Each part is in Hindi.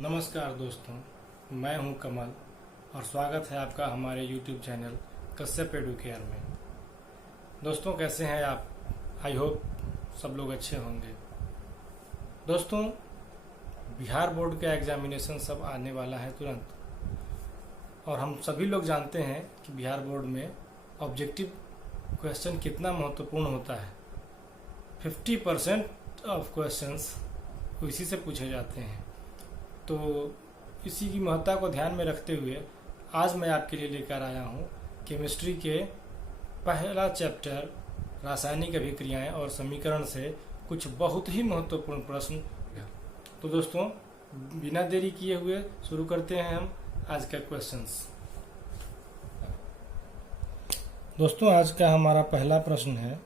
नमस्कार दोस्तों, मैं हूं कमल और स्वागत है आपका हमारे YouTube चैनल कश्यप एडुकेयर में। दोस्तों कैसे हैं आप? आई होप सब लोग अच्छे होंगे। दोस्तों, बिहार बोर्ड का एग्जामिनेशन सब आने वाला है तुरंत, और हम सभी लोग जानते हैं कि बिहार बोर्ड में ऑब्जेक्टिव क्वेश्चन कितना महत्वपूर्ण होता है। 50% ऑफ क्वेश्चंस इसी से पूछे जाते हैं। तो इसी की महत्ता को ध्यान में रखते हुए आज मैं आपके लिए लेकर आया हूँ केमिस्ट्री के पहला चैप्टर रासायनिक अभिक्रियाएं और समीकरण से कुछ बहुत ही महत्वपूर्ण प्रश्न। तो दोस्तों, बिना देरी किए हुए शुरू करते हैं हम आज का क्वेश्चंस। दोस्तों, आज का हमारा पहला प्रश्न है,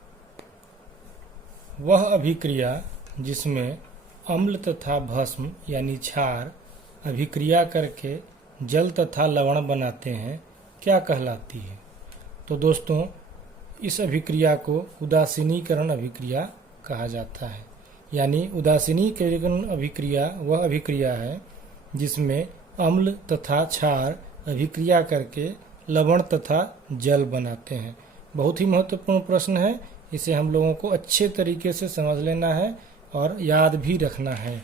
वह अभिक्रिया जिसमें अम्ल तथा भस्म यानी क्षार अभिक्रिया करके जल तथा लवण बनाते हैं, क्या कहलाती है? तो दोस्तों, इस अभिक्रिया को उदासीनीकरण अभिक्रिया कहा जाता है। यानी उदासीनीकरण अभिक्रिया वह अभिक्रिया है जिसमें अम्ल तथा क्षार अभिक्रिया करके लवण तथा जल बनाते हैं। बहुत ही महत्वपूर्ण प्रश्न है, इसे हम लोगों को अच्छे तरीके से समझ लेना है और याद भी रखना है।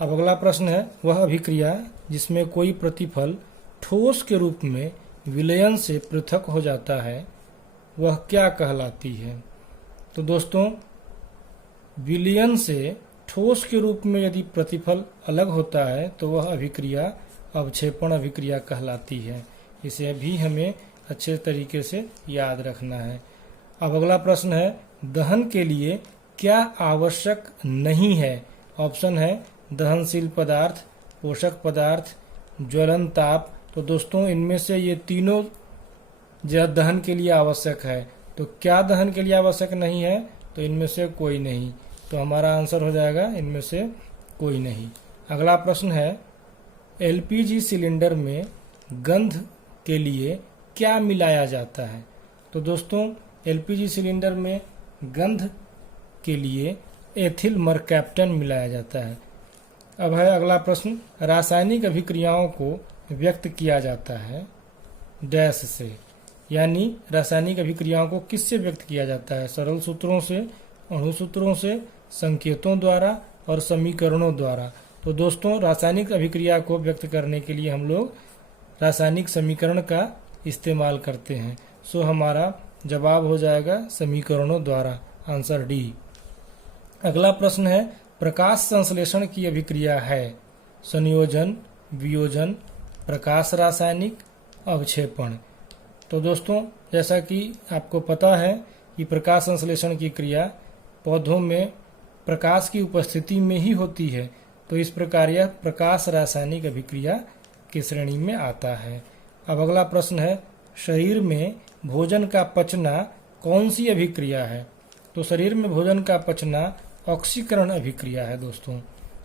अब अगला प्रश्न है, वह अभिक्रिया जिसमें कोई प्रतिफल ठोस के रूप में विलयन से पृथक हो जाता है, वह क्या कहलाती है? तो दोस्तों, विलयन से ठोस के रूप में यदि प्रतिफल अलग होता है तो वह अभिक्रिया अवक्षेपण अभिक्रिया कहलाती है। इसे भी हमें अच्छे तरीके से याद रखना है। अब अगला प्रश्न है, दहन के लिए क्या आवश्यक नहीं है? ऑप्शन है दहनशील पदार्थ, पोषक पदार्थ, ज्वलन ताप। तो दोस्तों, इनमें से ये तीनों दहन के लिए आवश्यक है। तो क्या दहन के लिए आवश्यक नहीं है? तो इनमें से कोई नहीं। तो हमारा आंसर हो जाएगा इनमें से कोई नहीं। अगला प्रश्न है, एलपीजी सिलेंडर में गंध के लिए क्या मिलाया जाता है? तो दोस्तों, एलपीजी सिलेंडर में गंध के लिए एथिल मरकैप्टन मिलाया जाता है। अब है अगला प्रश्न, रासायनिक अभिक्रियाओं को व्यक्त किया जाता है डैश से। यानी रासायनिक अभिक्रियाओं को किससे व्यक्त किया जाता है? सरल सूत्रों से, अणुसूत्रों से, संकेतों द्वारा और समीकरणों द्वारा। तो दोस्तों, रासायनिक अभिक्रिया को व्यक्त करने के लिए हम लोग रासायनिक समीकरण का इस्तेमाल करते हैं। सो हमारा जवाब हो जाएगा समीकरणों द्वारा, आंसर डी। अगला प्रश्न है, प्रकाश संश्लेषण की अभिक्रिया है संयोजन, वियोजन, प्रकाश रासायनिक, अवक्षेपण। तो दोस्तों, जैसा कि आपको पता है कि प्रकाश संश्लेषण की क्रिया पौधों में प्रकाश की उपस्थिति में ही होती है, तो इस प्रकार यह प्रकाश रासायनिक अभिक्रिया की श्रेणी में आता है। अब अगला प्रश्न है, शरीर में भोजन का पचना कौन सी अभिक्रिया है? तो शरीर में भोजन का पचना ऑक्सीकरण अभिक्रिया है। दोस्तों,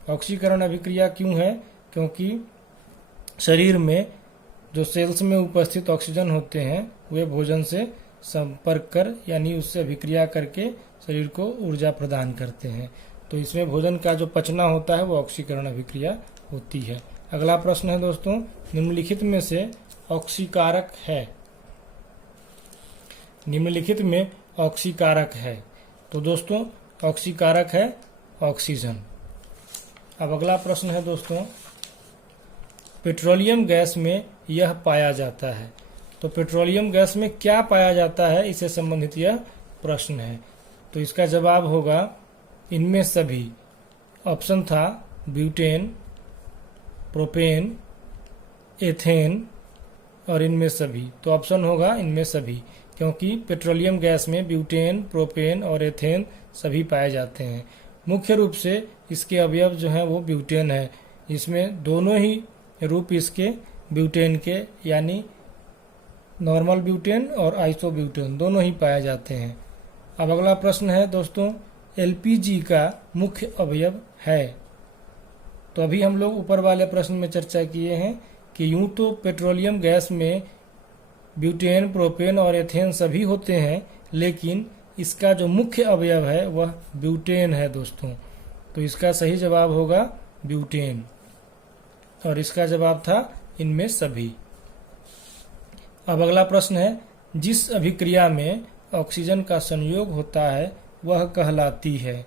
ऑक्सीकरण अभिक्रिया क्यों है? क्योंकि शरीर में जो सेल्स में उपस्थित ऑक्सीजन होते हैं वे भोजन से संपर्क कर यानी उससे अभिक्रिया करके शरीर को ऊर्जा प्रदान करते हैं। तो इसमें भोजन का जो पचना होता है वो ऑक्सीकरण अभिक्रिया होती है। अगला प्रश्न है दोस्तों, निम्नलिखित में से ऑक्सीकारक है। निम्नलिखित में ऑक्सीकारक है। तो दोस्तों, ऑक्सीकारक है ऑक्सीजन। अब अगला प्रश्न है दोस्तों, पेट्रोलियम गैस में यह पाया जाता है। तो पेट्रोलियम गैस में क्या पाया जाता है, इससे संबंधित यह प्रश्न है। तो इसका जवाब होगा इनमें सभी। ऑप्शन था ब्यूटेन, प्रोपेन, एथेन और इनमें सभी। तो ऑप्शन होगा इनमें सभी, क्योंकि पेट्रोलियम गैस में ब्यूटेन, प्रोपेन और एथेन सभी पाए जाते हैं। मुख्य रूप से इसके अवयव जो हैं वो ब्यूटेन है। इसमें दोनों ही रूप इसके ब्यूटेन के यानी नॉर्मल ब्यूटेन और आइसोब्यूटेन दोनों ही पाए जाते हैं। अब अगला प्रश्न है दोस्तों, एलपीजी का मुख्य अवयव है। तो अभी हम लोग ऊपर वाले प्रश्न में चर्चा किए हैं कि यूं तो पेट्रोलियम गैस में ब्यूटेन, प्रोपेन और एथेन सभी होते हैं, लेकिन इसका जो मुख्य अवयव है वह ब्यूटेन है दोस्तों। तो इसका सही जवाब होगा ब्यूटेन। और इसका जवाब था इनमें सभी। अब अगला प्रश्न है, जिस अभिक्रिया में ऑक्सीजन का संयोग होता है वह कहलाती है।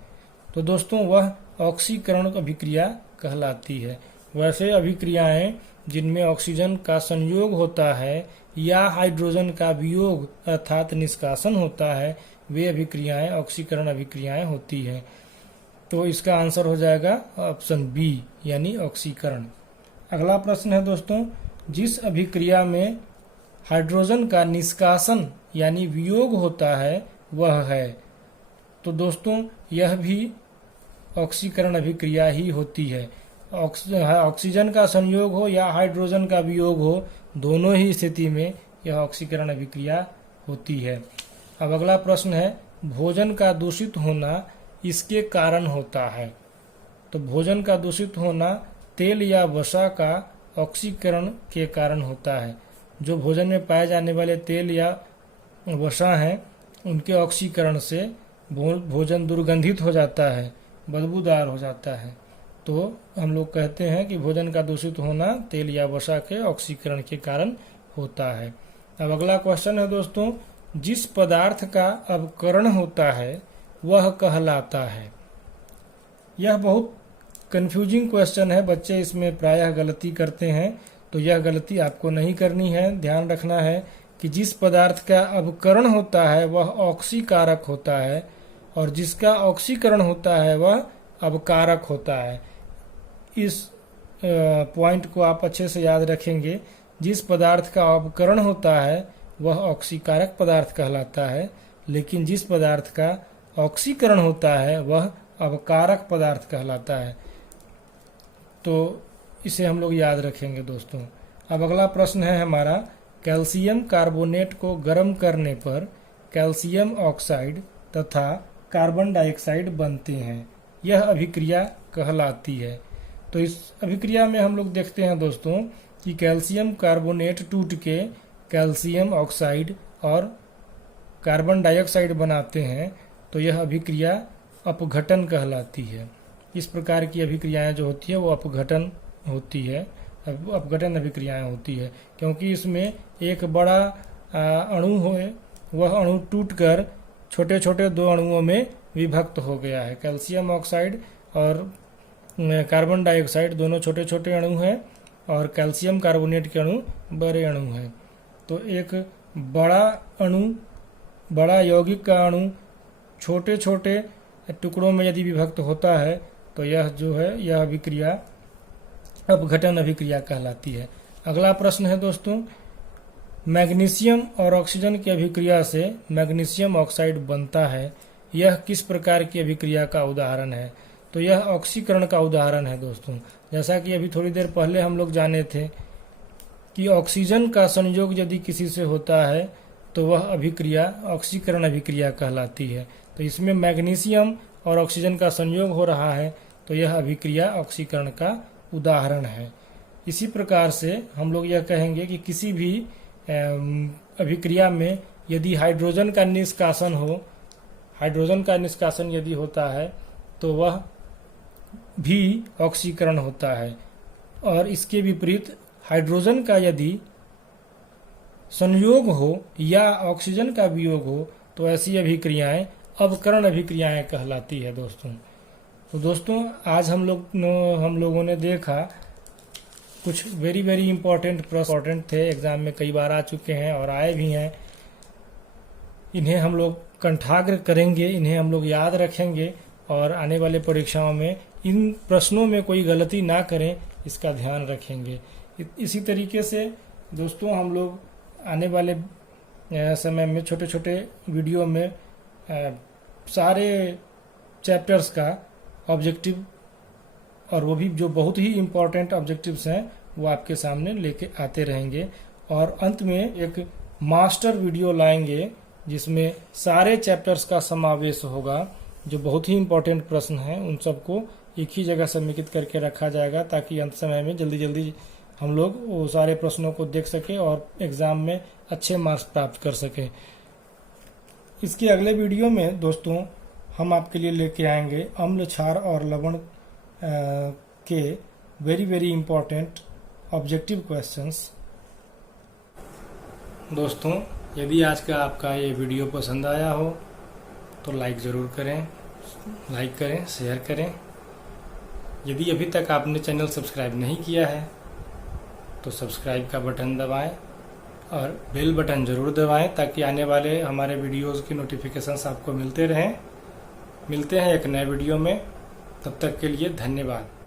तो दोस्तों वह ऑक्सीकरण अभिक्रिया कहलाती है। वैसे अभिक्रियाएं जिनमें ऑक्सीजन का संयोग होता है या हाइड्रोजन का वियोग अर्थात निष्कासन होता है, वे अभिक्रियाएं ऑक्सीकरण अभिक्रियाएं होती है। तो इसका आंसर हो जाएगा ऑप्शन बी यानी ऑक्सीकरण। अगला प्रश्न है दोस्तों, जिस अभिक्रिया में हाइड्रोजन का निष्कासन यानी वियोग होता है वह है। तो दोस्तों यह भी ऑक्सीकरण अभिक्रिया ही होती है। ऑक्सीजन का संयोग हो या हाइड्रोजन का वियोग हो, दोनों ही स्थिति में यह ऑक्सीकरण अभिक्रिया होती है। अब अगला प्रश्न है, भोजन का दूषित होना इसके कारण होता है। तो भोजन का दूषित होना तेल या वसा का ऑक्सीकरण के कारण होता है। जो भोजन में पाए जाने वाले तेल या वसा हैं, उनके ऑक्सीकरण से भोजन दुर्गंधित हो जाता है, बदबूदार हो जाता है। तो हम लोग कहते हैं कि भोजन का दूषित होना तेल या वसा के ऑक्सीकरण के कारण होता है। अब अगला क्वेश्चन है दोस्तों, जिस पदार्थ का अवकरण होता है वह कहलाता है। यह बहुत कंफ्यूजिंग क्वेश्चन है, बच्चे इसमें प्रायः गलती करते हैं। तो यह गलती आपको नहीं करनी है। ध्यान रखना है कि जिस पदार्थ का अवकरण होता है वह ऑक्सीकारक होता है और जिसका ऑक्सीकरण होता है वह अवकारक होता है। इस पॉइंट को आप अच्छे से याद रखेंगे। जिस पदार्थ का अवकरण होता है वह ऑक्सीकारक पदार्थ कहलाता है, लेकिन जिस पदार्थ का ऑक्सीकरण होता है वह अवकारक पदार्थ कहलाता है। तो इसे हम लोग याद रखेंगे दोस्तों। अब अगला प्रश्न है हमारा, कैल्शियम कार्बोनेट को गर्म करने पर कैल्शियम ऑक्साइड तथा कार्बन डाइऑक्साइड बनते हैं, यह अभिक्रिया कहलाती है। तो इस अभिक्रिया में हम लोग देखते हैं दोस्तों कि कैल्शियम कार्बोनेट टूट के कैल्शियम ऑक्साइड और कार्बन डाइऑक्साइड बनाते हैं। तो यह अभिक्रिया अपघटन कहलाती है। इस प्रकार की अभिक्रियाएं जो होती है वो अपघटन होती है, अपघटन अभिक्रियाएं होती है, क्योंकि इसमें एक बड़ा अणु हो, वह अणु टूटकर छोटे छोटे दो अणुओं में विभक्त हो गया है। कैल्शियम ऑक्साइड और कार्बन डाइऑक्साइड दोनों छोटे छोटे अणु हैं और कैल्शियम कार्बोनेट के अणु बड़े अणु हैं। तो एक बड़ा अणु, बड़ा यौगिक का अणु छोटे छोटे टुकड़ों में यदि विभक्त होता है तो यह जो है यह अभिक्रिया अपघटन अभिक्रिया कहलाती है। अगला प्रश्न है दोस्तों, मैग्नीशियम और ऑक्सीजन की अभिक्रिया से मैग्नीशियम ऑक्साइड बनता है, यह किस प्रकार की अभिक्रिया का उदाहरण है। तो यह ऑक्सीकरण का उदाहरण है दोस्तों। जैसा कि अभी थोड़ी देर पहले हम लोग जाने थे कि ऑक्सीजन का संयोग यदि किसी से होता है तो वह अभिक्रिया ऑक्सीकरण अभिक्रिया कहलाती है। तो इसमें मैग्नीशियम और ऑक्सीजन का संयोग हो रहा है, तो यह अभिक्रिया ऑक्सीकरण का उदाहरण है। इसी प्रकार से हम लोग यह कहेंगे कि किसी भी अभिक्रिया में यदि हाइड्रोजन का निष्कासन हो, हाइड्रोजन का निष्कासन यदि होता है तो वह भी ऑक्सीकरण होता है, और इसके विपरीत हाइड्रोजन का यदि संयोग हो या ऑक्सीजन का वियोग हो तो ऐसी अभिक्रियाएं अवकरण अभिक्रियाएं कहलाती है दोस्तों। तो दोस्तों आज हम लोगों ने देखा कुछ वेरी इम्पोर्टेंट थे, एग्जाम में कई बार आ चुके हैं और आए भी हैं। इन्हें हम लोग कंठाग्र करेंगे, इन्हें हम लोग याद रखेंगे और आने वाले परीक्षाओं में इन प्रश्नों में कोई गलती ना करें, इसका ध्यान रखेंगे। इसी तरीके से दोस्तों हम लोग आने वाले समय में छोटे छोटे वीडियो में सारे चैप्टर्स का ऑब्जेक्टिव, और वो भी जो बहुत ही इम्पोर्टेंट ऑब्जेक्टिव्स हैं, वो आपके सामने लेके आते रहेंगे। और अंत में एक मास्टर वीडियो लाएंगे जिसमें सारे चैप्टर्स का समावेश होगा। जो बहुत ही इम्पोर्टेंट प्रश्न हैं उन सबको एक ही जगह समेकित करके रखा जाएगा, ताकि अंत समय में जल्दी हम लोग वो सारे प्रश्नों को देख सके और एग्जाम में अच्छे मार्क्स प्राप्त कर सके। इसके अगले वीडियो में दोस्तों हम आपके लिए लेके आएंगे अम्ल, क्षार और लवण के very important objective questions। दोस्तों, यदि आज का आपका ये वीडियो पसंद आया हो तो लाइक ज़रूर करें, शेयर करें। यदि अभी तक आपने चैनल सब्सक्राइब नहीं किया है तो सब्सक्राइब का बटन दबाएं और बेल बटन ज़रूर दबाएं ताकि आने वाले हमारे वीडियोज़ की नोटिफिकेशंस आपको मिलते रहें। मिलते हैं एक नए वीडियो में, तब तक के लिए धन्यवाद।